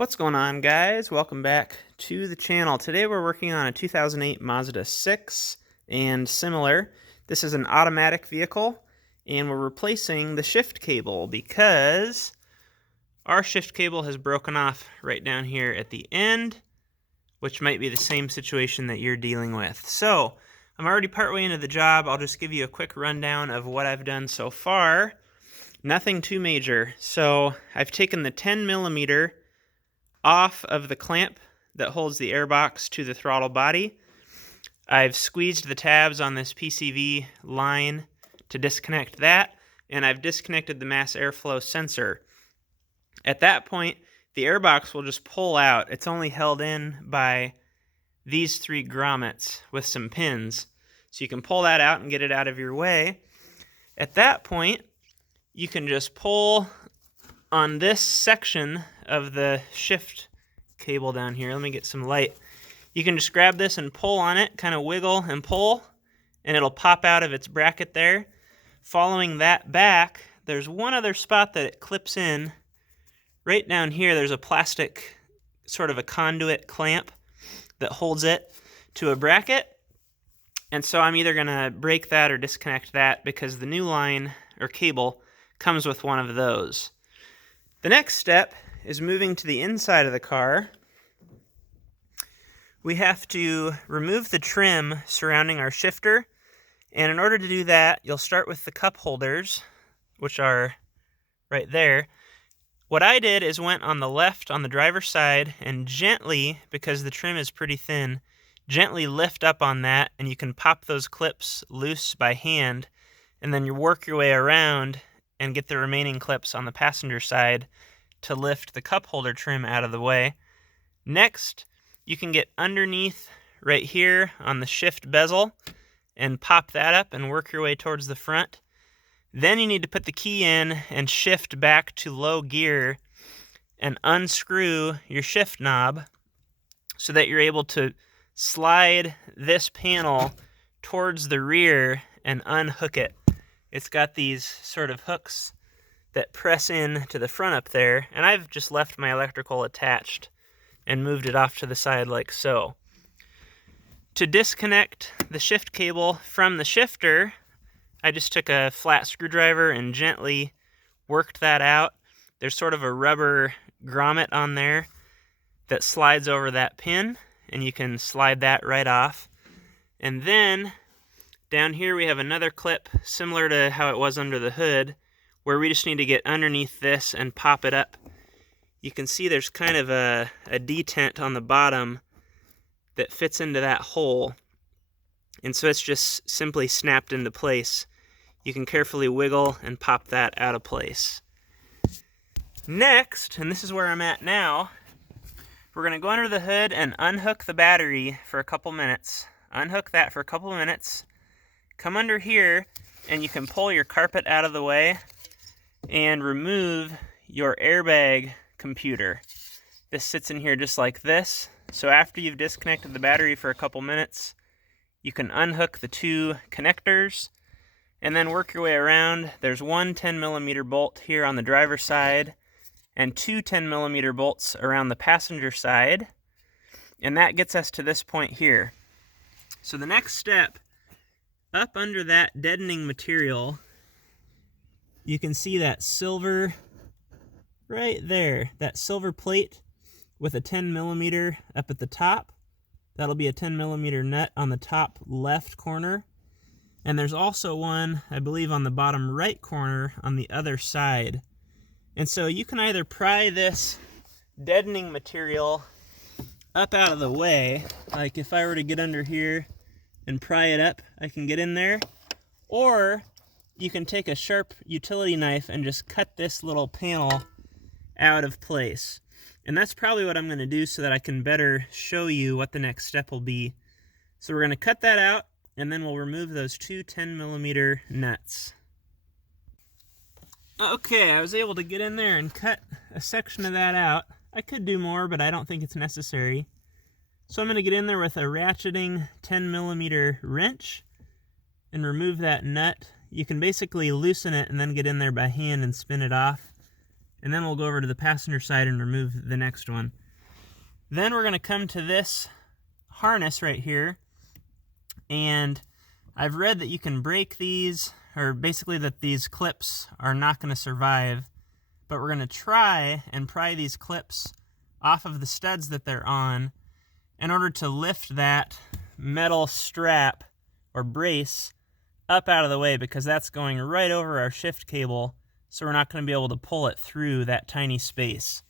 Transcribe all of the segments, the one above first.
What's going on, guys? Welcome back to the channel. Today we're working on a 2008 Mazda 6 and similar. This is an automatic vehicle and we're replacing the shift cable because our shift cable has broken off right down here at the end, which might be the same situation that you're dealing with. So I'm already partway into the job. I'll just give you a quick rundown of what I've done so far. Nothing too major. So I've taken the 10 millimeter off of the clamp that holds the airbox to the throttle body. I've squeezed the tabs on this PCV line to disconnect that, and I've disconnected the mass airflow sensor. At that point, the airbox will just pull out. It's only held in by these three grommets with some pins. So you can pull that out and get it out of your way. At that point, you can just pull on this section of the shift cable down here. Let me get some light. You can just grab this and pull on it, kind of wiggle and pull, and it'll pop out of its bracket there. Following that back, there's one other spot that it clips in. Right down here, there's a plastic, sort of a conduit clamp that holds it to a bracket. And so I'm either going to break that or disconnect that because the new line or cable comes with one of those. The next step is moving to the inside of the car. We have to remove the trim surrounding our shifter, and in order to do that, you'll start with the cup holders, which are right there. What I did is went on the left on the driver's side and gently, because the trim is pretty thin, gently lift up on that, and you can pop those clips loose by hand, and then you work your way around and get the remaining clips on the passenger side to lift the cup holder trim out of the way. Next, you can get underneath right here on the shift bezel and pop that up and work your way towards the front. Then you need to put the key in and shift back to low gear and unscrew your shift knob so that you're able to slide this panel towards the rear and unhook it. It's got these sort of hooks that press in to the front up there, and I've just left my electrical attached and moved it off to the side like so. To disconnect the shift cable from the shifter, I just took a flat screwdriver and gently worked that out. There's sort of a rubber grommet on there that slides over that pin, and you can slide that right off. And then down here we have another clip similar to how it was under the hood, where we just need to get underneath this and pop it up. You can see there's kind of a detent on the bottom that fits into that hole, and so it's just simply snapped into place. You can carefully wiggle and pop that out of place. Next, and this is where I'm at now, we're going to go under the hood and unhook the battery for a couple minutes. Unhook that for a couple minutes. Come under here, and you can pull your carpet out of the way and remove your airbag computer. This sits in here just like this. So after you've disconnected the battery for a couple minutes, you can unhook the two connectors and then work your way around. There's one 10 millimeter bolt here on the driver's side and two 10 millimeter bolts around the passenger side. And that gets us to this point here. So the next step, up under that deadening material, you can see that silver right there, that silver plate with a 10 millimeter up at the top. That'll be a 10 millimeter nut on the top left corner. And there's also one, I believe, on the bottom right corner on the other side. And so you can either pry this deadening material up out of the way, like if I were to get under here and pry it up, I can get in there, or you can take a sharp utility knife and just cut this little panel out of place. And that's probably what I'm going to do so that I can better show you what the next step will be. So we're going to cut that out, and then we'll remove those two 10 millimeter nuts. Okay, I was able to get in there and cut a section of that out. I could do more, but I don't think it's necessary. So I'm going to get in there with a ratcheting 10 millimeter wrench and remove that nut. You can basically loosen it and then get in there by hand and spin it off. and then we'll go over to the passenger side and remove the next one. Then we're going to come to this harness right here, and I've read that you can break these, or basically that these clips are not going to survive, but we're going to try and pry these clips off of the studs that they're on in order to lift that metal strap or brace up out of the way, because that's going right over our shift cable, so we're not going to be able to pull it through that tiny space.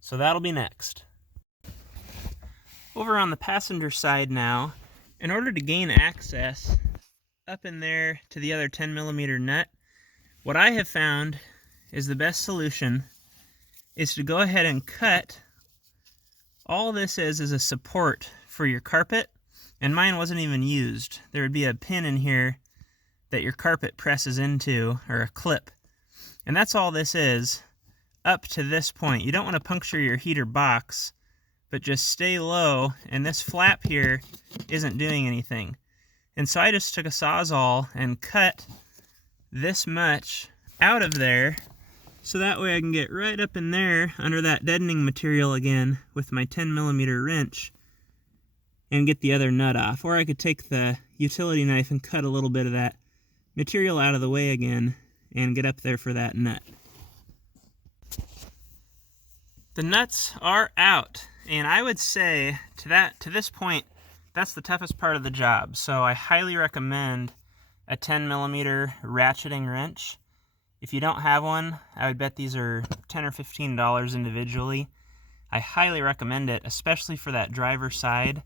So that'll be next. Over on the passenger side now, in order to gain access up in there to the other 10mm nut, what I have found is the best solution is to go ahead and cut. All this is a support for your carpet, and mine wasn't even used. There would be a pin in here that your carpet presses into, or a clip. And that's all this is up to this point. You don't want to puncture your heater box, but just stay low, and this flap here isn't doing anything. And so I just took a Sawzall and cut this much out of there, so that way I can get right up in there under that deadening material again with my 10mm wrench and get the other nut off. Or I could take the utility knife and cut a little bit of that material out of the way again and get up there for that nut. The nuts are out, and I would say to this point, that's the toughest part of the job. So I highly recommend a 10mm ratcheting wrench. If you don't have one, I would bet these are $10 or $15 individually. I highly recommend it, especially for that driver side.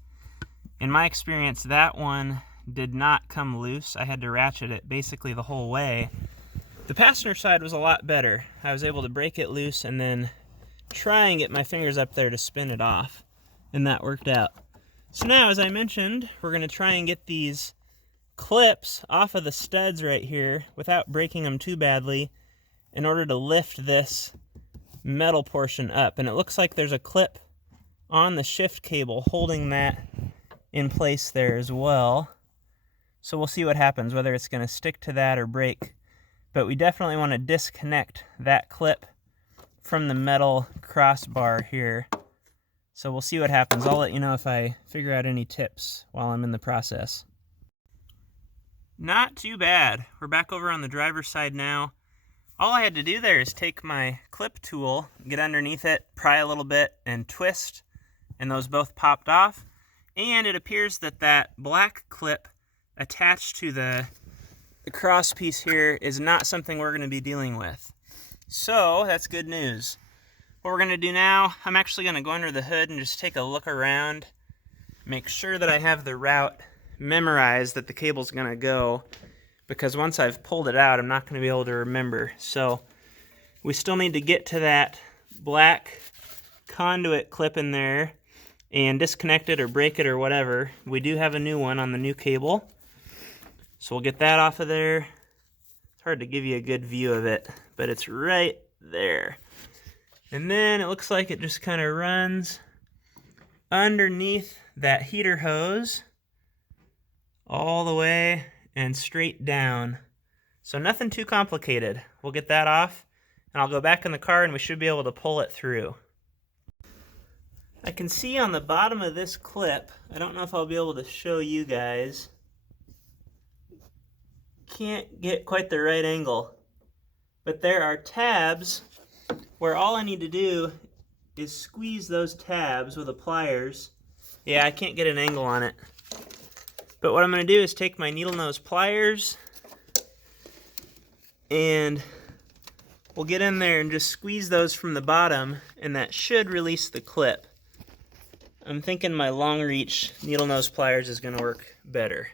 In my experience, that one did not come loose. I had to ratchet it basically the whole way. The passenger side was a lot better. I was able to break it loose and then try and get my fingers up there to spin it off, and that worked out. So now, as I mentioned, we're going to try and get these clips off of the studs right here without breaking them too badly in order to lift this metal portion up. And it looks like there's a clip on the shift cable holding that in place there as well. So we'll see what happens, whether it's going to stick to that or break. But we definitely want to disconnect that clip from the metal crossbar here. So we'll see what happens. I'll let you know if I figure out any tips while I'm in the process. Not too bad. We're back over on the driver's side now. All I had to do there is take my clip tool, get underneath it, pry a little bit, and twist, and those both popped off. And it appears that that black clip attached to the cross piece here is not something we're going to be dealing with. So that's good news. What we're going to do now, I'm actually going to go under the hood and just take a look around, make sure that I have the route memorized that the cable's going to go, because once I've pulled it out, I'm not going to be able to remember. So we still need to get to that black conduit clip in there and disconnect it or break it or whatever. We do have a new one on the new cable, so we'll get that off of there. It's hard to give you a good view of it, but it's right there. And then it looks like it just kind of runs underneath that heater hose all the way and straight down. So nothing too complicated. We'll get that off, and I'll go back in the car and we should be able to pull it through. I can see on the bottom of this clip, I don't know if I'll be able to show you guys. Can't get quite the right angle, but there are tabs where all I need to do is squeeze those tabs with the pliers. Yeah, I can't get an angle on it. But what I'm going to do is take my needle nose pliers and we'll get in there and just squeeze those from the bottom, and that should release the clip. I'm thinking my long reach needle nose pliers is going to work better.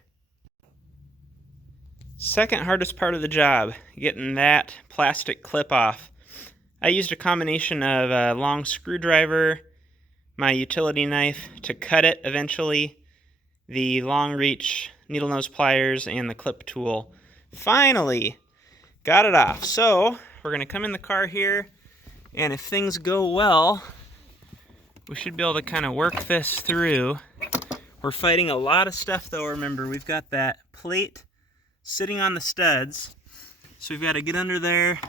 Second hardest part of the job, getting that plastic clip off. I used a combination of a long screwdriver, my utility knife to cut it eventually, the long reach needle nose pliers, and the clip tool. Finally got it off. So we're going to come in the car here, and if things go well, we should be able to kind of work this through. We're fighting a lot of stuff though. Remember, we've got that plate sitting on the studs, so we've got to get under there,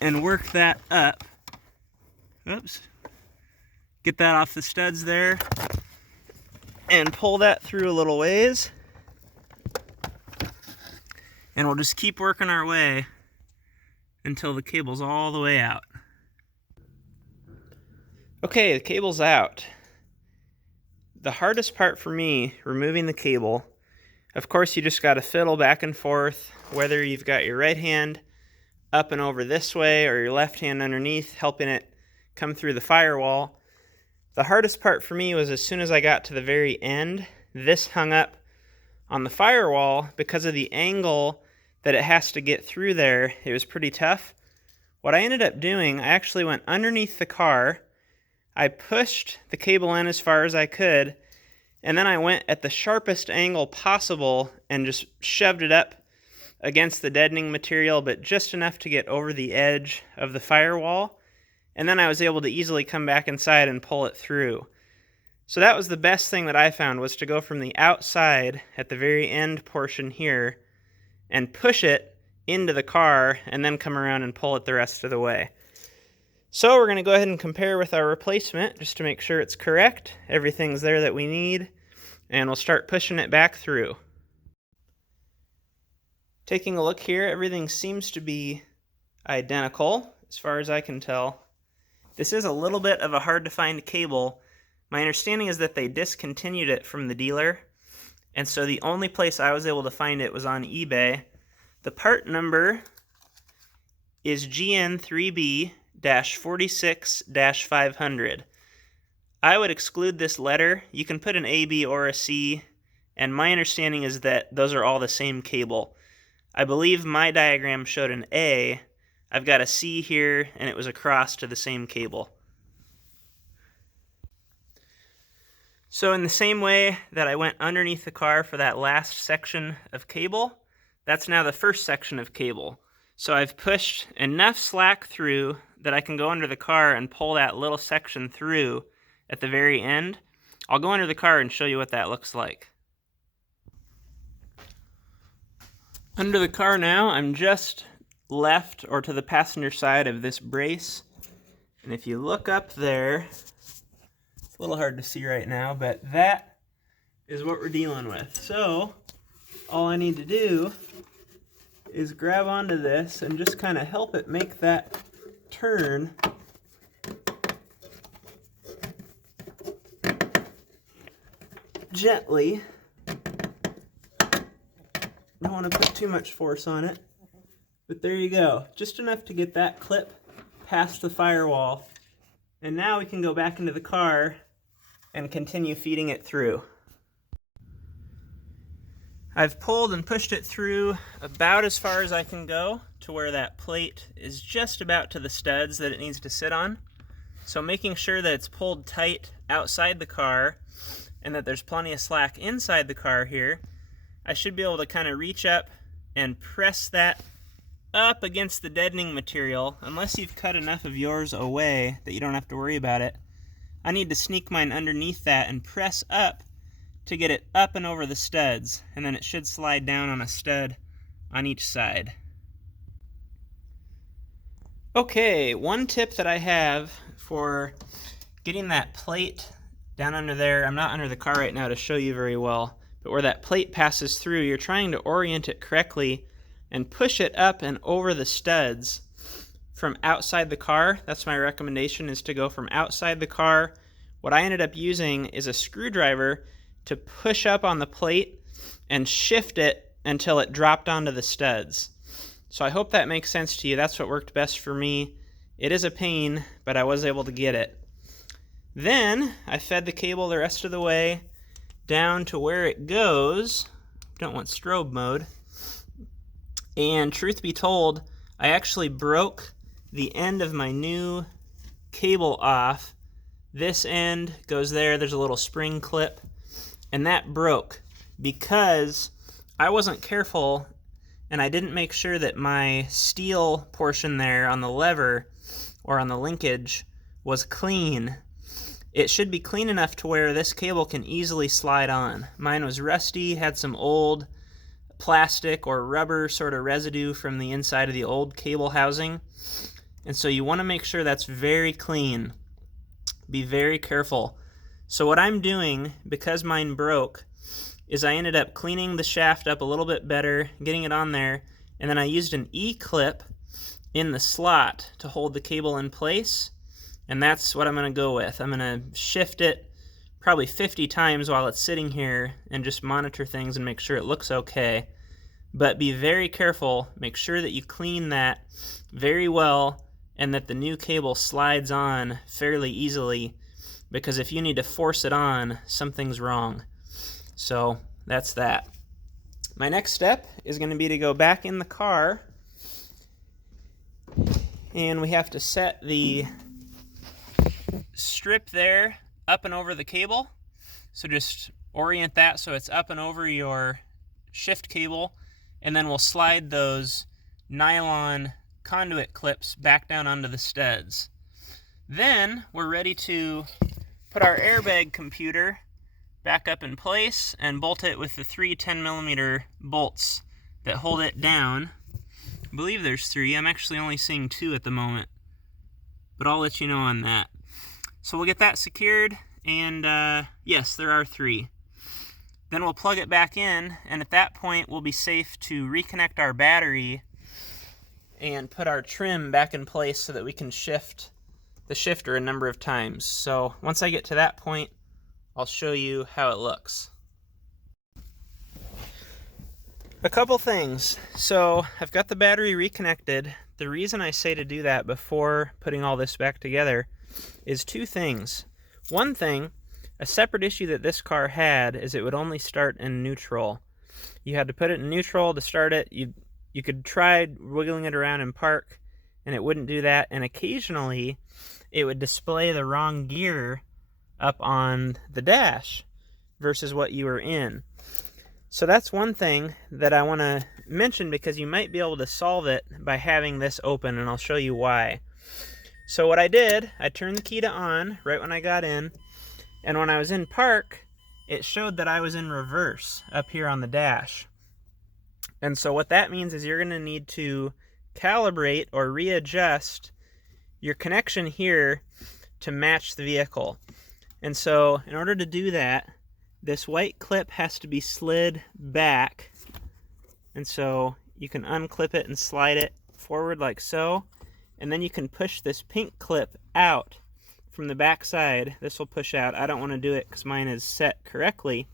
and work that up. Oops. Get that off the studs there and pull that through a little ways. And we'll just keep working our way until the cable's all the way out. Okay, the cable's out. The hardest part for me, removing the cable, of course you just gotta fiddle back and forth, whether you've got your right hand up and over this way or your left hand underneath, helping it come through the firewall. The hardest part for me was as soon as I got to the very end, this hung up on the firewall because of the angle that it has to get through there. It was pretty tough. What I ended up doing, I actually went underneath the car, I pushed the cable in as far as I could, and then I went at the sharpest angle possible and just shoved it up against the deadening material, but just enough to get over the edge of the firewall. And then I was able to easily come back inside and pull it through. So that was the best thing that I found, was to go from the outside at the very end portion here and push it into the car and then come around and pull it the rest of the way. So we're going to go ahead and compare with our replacement just to make sure it's correct. Everything's there that we need, and we'll start pushing it back through. Taking a look here, everything seems to be identical as far as I can tell. This is a little bit of a hard to find cable. My understanding is that they discontinued it from the dealer, and so the only place I was able to find it was on eBay. The part number is GN3B-46-500. I would exclude this letter. You can put an A, B, or a C, and my understanding is that those are all the same cable. I believe my diagram showed an A. I've got a C here, and it was across to the same cable. So in the same way that I went underneath the car for that last section of cable, that's now the first section of cable. So I've pushed enough slack through that I can go under the car and pull that little section through at the very end. I'll go under the car and show you what that looks like. Under the car now, I'm just left or to the passenger side of this brace. And if you look up there, it's a little hard to see right now, but that is what we're dealing with. So all I need to do is grab onto this and just kind of help it make that turn. Gently. Don't want to put too much force on it, but there you go. Just enough to get that clip past the firewall. And now we can go back into the car and continue feeding it through. I've pulled and pushed it through about as far as I can go to where that plate is just about to the studs that it needs to sit on. So making sure that it's pulled tight outside the car and that there's plenty of slack inside the car here, I should be able to kind of reach up and press that up against the deadening material. Unless you've cut enough of yours away that you don't have to worry about it, I need to sneak mine underneath that and press up to get it up and over the studs, and then it should slide down on a stud on each side. Okay, one tip that I have for getting that plate down under there, I'm not under the car right now to show you very well, but where that plate passes through, you're trying to orient it correctly and push it up and over the studs from outside the car. That's my recommendation, is to go from outside the car. What I ended up using is a screwdriver to push up on the plate and shift it until it dropped onto the studs. So I hope that makes sense to you. That's what worked best for me. It is a pain, but I was able to get it. Then I fed the cable the rest of the way down to where it goes. Don't want strobe mode. And truth be told, I actually broke the end of my new cable off. This end goes there. There's a little spring clip. And that broke because I wasn't careful and I didn't make sure that my steel portion there on the lever or on the linkage was clean. It should be clean enough to where this cable can easily slide on. Mine was rusty, had some old plastic or rubber sort of residue from the inside of the old cable housing. And so you want to make sure that's very clean. Be very careful. So what I'm doing, because mine broke, is I ended up cleaning the shaft up a little bit better, getting it on there, and then I used an E-clip in the slot to hold the cable in place, and that's what I'm going to go with. I'm going to shift it probably 50 times while it's sitting here and just monitor things and make sure it looks okay. But be very careful, make sure that you clean that very well and that the new cable slides on fairly easily, because if you need to force it on, something's wrong. So that's that. My next step is going to be to go back in the car, and we have to set the strip there up and over the cable. So just orient that so it's up and over your shift cable, and then we'll slide those nylon conduit clips back down onto the studs. Then we're ready to put our airbag computer back up in place and bolt it with the 3 10mm bolts that hold it down. I believe there's 3. I'm actually only seeing 2 at the moment, but I'll let you know on that. So we'll get that secured, and yes, there are 3. Then we'll plug it back in, and at that point we'll be safe to reconnect our battery and put our trim back in place so that we can shift the shifter a number of times. So once I get to that point, I'll show you how it looks. A couple things. So I've got the battery reconnected. The reason I say to do that before putting all this back together is 2 things. One thing, a separate issue that this car had is it would only start in neutral. You had to put it in neutral to start it. You could try wiggling it around in park, and it wouldn't do that. And occasionally, it would display the wrong gear up on the dash versus what you were in. So that's one thing that I want to mention, because you might be able to solve it by having this open, and I'll show you why. So what I did, I turned the key to on right when I got in, and when I was in park, it showed that I was in reverse up here on the dash. And so what that means is you're going to need to calibrate or readjust your connection here to match the vehicle. And so in order to do that, this white clip has to be slid back. And so you can unclip it and slide it forward like so. And then you can push this pink clip out from the back side. This will push out. I don't want to do it because mine is set correctly.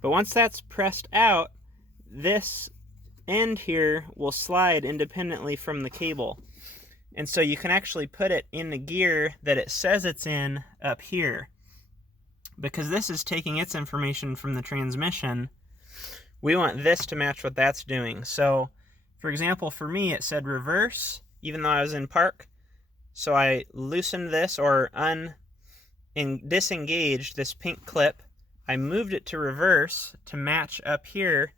But once that's pressed out, this end here will slide independently from the cable. And so you can actually put it in the gear that it says it's in up here. Because this is taking its information from the transmission, we want this to match what that's doing. So, for example, for me it said reverse, even though I was in park. So I loosened this or disengaged this pink clip. I moved it to reverse to match up here,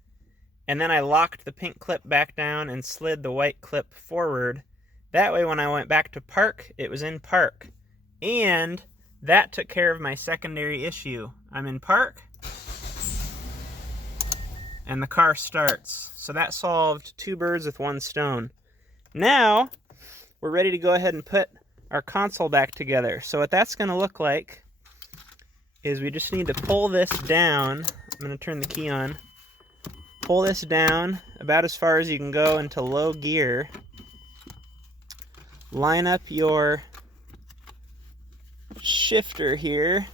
and then I locked the pink clip back down and slid the white clip forward. That way when I went back to park, it was in park. And that took care of my secondary issue. I'm in park, and the car starts. So that solved 2 birds with 1 stone. Now, we're ready to go ahead and put our console back together. So what that's going to look like is we just need to pull this down. I'm going to turn the key on. Pull this down about as far as you can go into low gear. Line up your shifter here.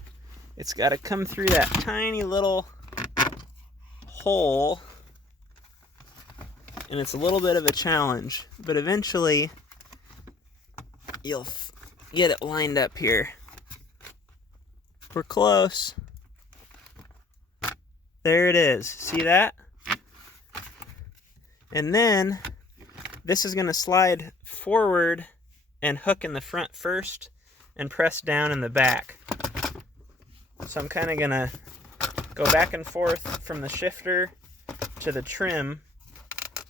It's got to come through that tiny little hole, and it's a little bit of a challenge, but eventually you'll get it lined up here. We're close. There it is. See that? And then this is going to slide forward and hook in the front first and press down in the back. So I'm kind of going to go back and forth from the shifter to the trim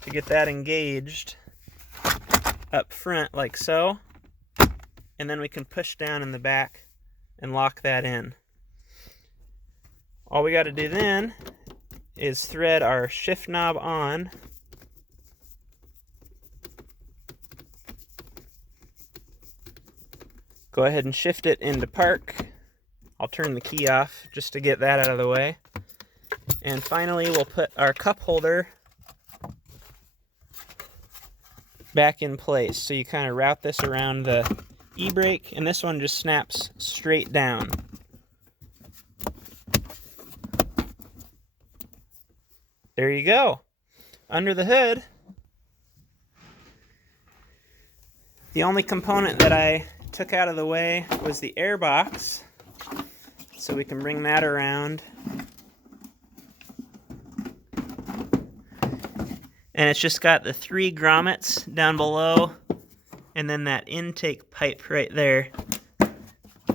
to get that engaged up front like so. And then we can push down in the back and lock that in. All we got to do then is thread our shift knob on. Go ahead and shift it into park. I'll turn the key off just to get that out of the way. And finally, we'll put our cup holder back in place. So you kind of route this around the e-brake, and this one just snaps straight down. There you go. Under the hood, the only component that I took out of the way was the air box. So we can bring that around. And it's just got the 3 grommets down below, and then that intake pipe right there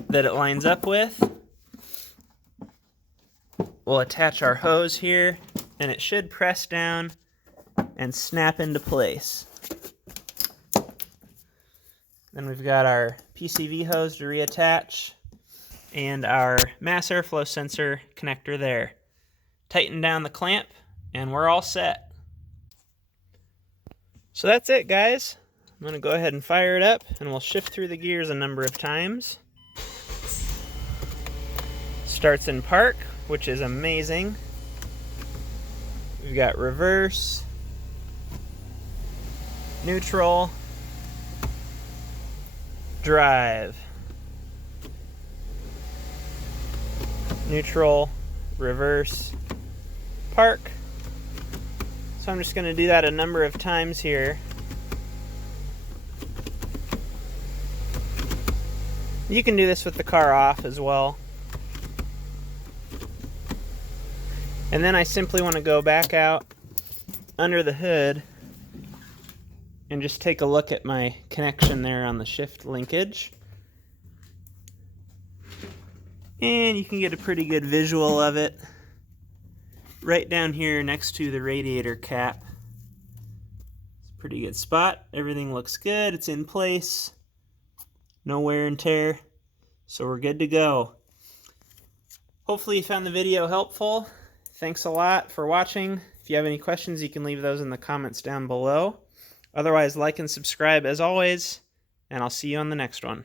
that it lines up with. We'll attach our hose here, and it should press down and snap into place. Then we've got our PCV hose to reattach, and our mass airflow sensor connector there. Tighten down the clamp, and we're all set. So that's it, guys. I'm going to go ahead and fire it up, and we'll shift through the gears a number of times. Starts in park, which is amazing. We've got reverse, neutral, drive, neutral, reverse, park. So I'm just going to do that a number of times here. You can do this with the car off as well. And then I simply want to go back out under the hood and just take a look at my connection there on the shift linkage. And you can get a pretty good visual of it right down here next to the radiator cap. It's a pretty good spot. Everything looks good. It's in place. No wear and tear. So we're good to go. Hopefully you found the video helpful. Thanks a lot for watching. If you have any questions, you can leave those in the comments down below. Otherwise, like and subscribe as always, and I'll see you on the next one.